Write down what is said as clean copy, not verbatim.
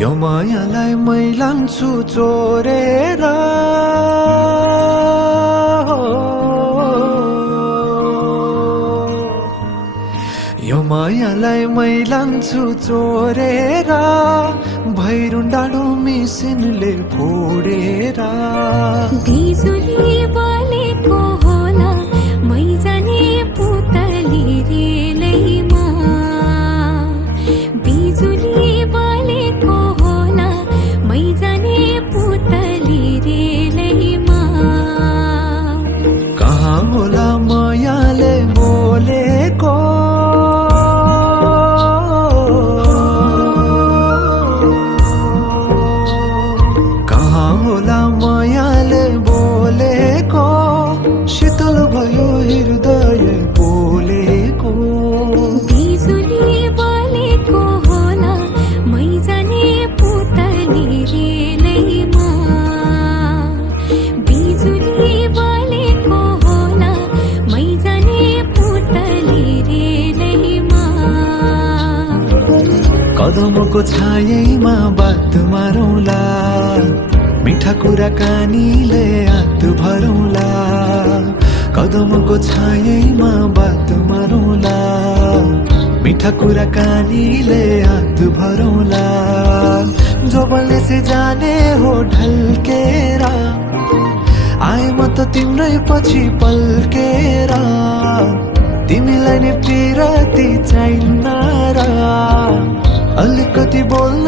यो मायालाई मै लान्छु चोरेर यो मायालाई मै लान्छु चोरेर भैरुन डाँडो मिसिनले फोडेर बिजुली बलेको होला मै जाने पुतली रेलैमा बिजुली बलेको होला मै जाने पुतली रेलैमा कहाँ होला मायाले बोलेको कहाँ होला मायाले बोलेको शीतल भयो हृदय बोलेको बिजुली बलेको होला मै जाने पुतली रेलैमा बिजुली बलेको होला मै जाने पुतली रेलैमा कदमको छायैमा बात मारौँला मिठा कुराकानीले हात भरौँला कदमको छायैमा बात मारौँला मिठा कुराकानीले हात भरौँला जोबनले से जाने हो ढल्केर आए म त तिम्रै पछि पल्केर तिमीलाई नै पिरती चाहिन्न र अलिकति बोल